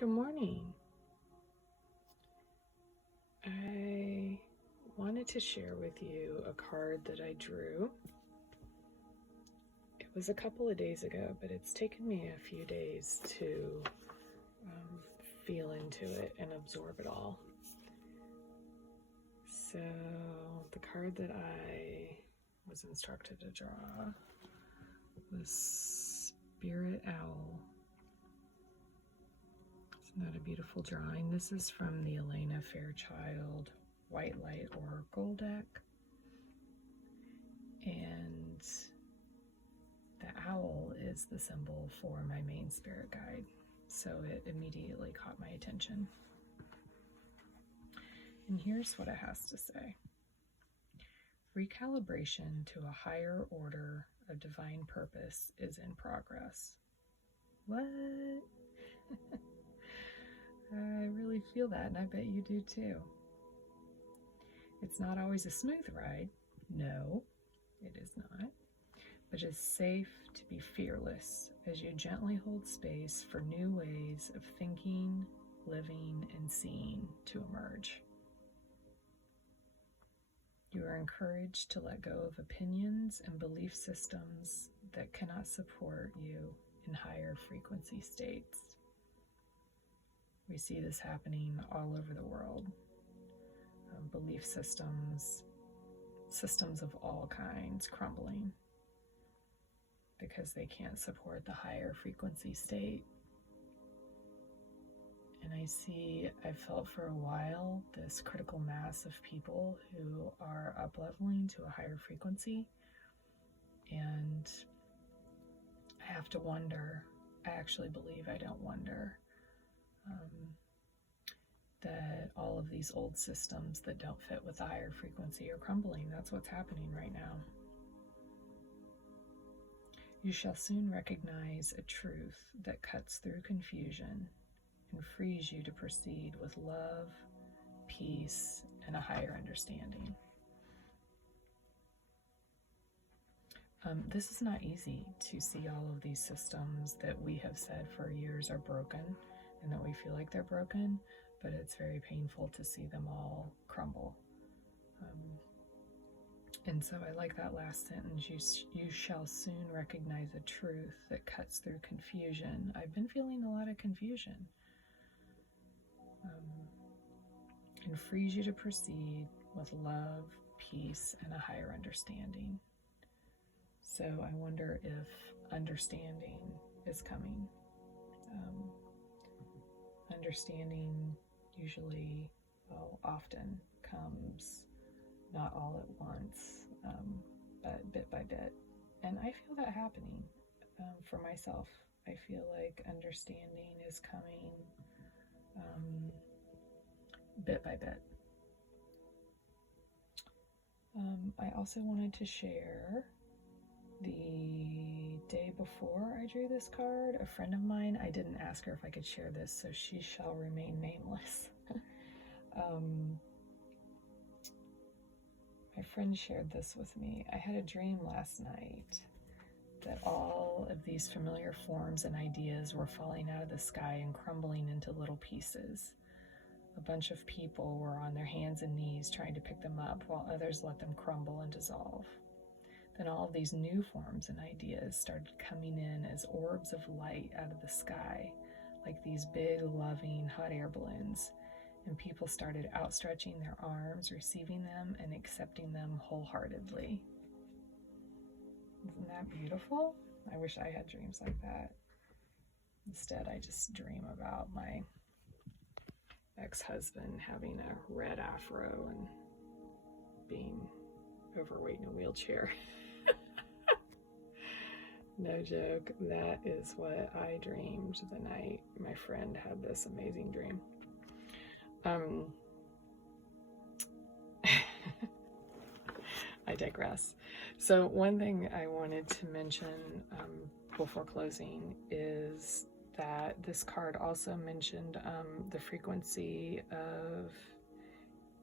Good morning. I wanted to share with you a card that I drew. It was a couple of days ago, but it's taken me a few days to feel into it and absorb it all. So the card that I was instructed to draw was Spirit Owl. Isn't that a beautiful drawing? This is from the Elena Fairchild White Light Oracle deck. And the owl is the symbol for my main spirit guide. So it immediately caught my attention. And here's what it has to say. Recalibration to a higher order of divine purpose is in progress. What? I really feel that, and I bet you do too. It's not always a smooth ride. No, it is not. But it's safe to be fearless as you gently hold space for new ways of thinking, living, and seeing to emerge. You are encouraged to let go of opinions and belief systems that cannot support you in higher frequency states. We see this happening all over the world. Belief systems of all kinds crumbling because they can't support the higher frequency state. And I felt for a while this critical mass of people who are up-leveling to a higher frequency. And I have to wonder, I actually believe I don't wonder, that all of these old systems that don't fit with the higher frequency are crumbling. That's what's happening right now. You shall soon recognize a truth that cuts through confusion and frees you to proceed with love, peace, and a higher understanding. This is not easy to see all of these systems that we have said for years are broken and that we feel like they're broken, but it's very painful to see them all crumble. And so I like that last sentence, you shall soon recognize a truth that cuts through confusion. I've been feeling a lot of confusion. And frees you to proceed with love, peace, and a higher understanding. So I wonder if understanding is coming. Understanding usually, often comes not all at once, but bit by bit. And I feel that happening for myself. I feel like understanding is coming bit by bit. I also wanted to share the day before I drew this card, a friend of mine, I didn't ask her if I could share this, so she shall remain nameless. My friend shared this with me. I had a dream last night that all of these familiar forms and ideas were falling out of the sky and crumbling into little pieces. A bunch of people were on their hands and knees trying to pick them up, while others let them crumble and dissolve. Then all of these new forms and ideas started coming in as orbs of light out of the sky, like these big, loving, hot air balloons. And people started outstretching their arms, receiving them, and accepting them wholeheartedly. Isn't that beautiful? I wish I had dreams like that. Instead, I just dream about my ex-husband having a red afro and being overweight in a wheelchair. No joke, that is what I dreamed the night my friend had this amazing dream. I digress. So one thing I wanted to mention before closing is that this card also mentioned the frequency of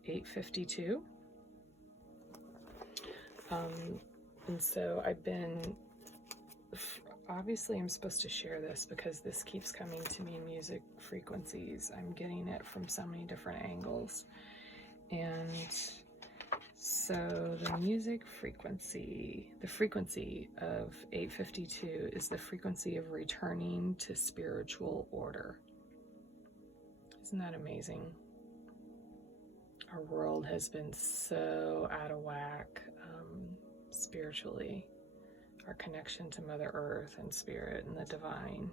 852. And so obviously I'm supposed to share this because this keeps coming to me, music frequencies. I'm getting it from so many different angles. And so the music frequency, the frequency of 852 is the frequency of returning to spiritual order. Isn't that amazing? Our world has been so out of whack spiritually. Our connection to Mother Earth and Spirit and the divine.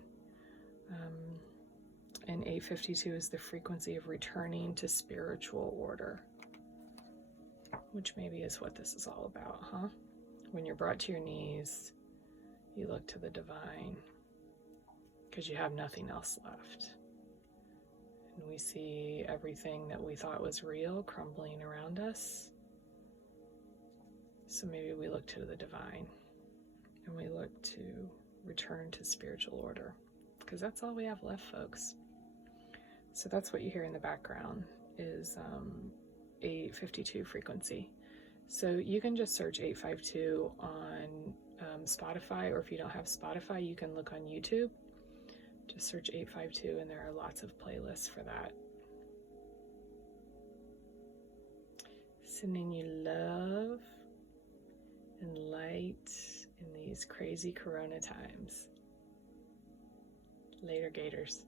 And 852 is the frequency of returning to spiritual order, which maybe is what this is all about, huh? When you're brought to your knees, you look to the divine because you have nothing else left. And we see everything that we thought was real crumbling around us. So maybe we look to the divine and we look to return to spiritual order, because that's all we have left, folks. So that's what you hear in the background is 852 frequency. So you can just search 852 on Spotify, or if you don't have Spotify, you can look on YouTube. Just search 852 and there are lots of playlists for that. Sending you love and light in these crazy corona times. Later, Gators.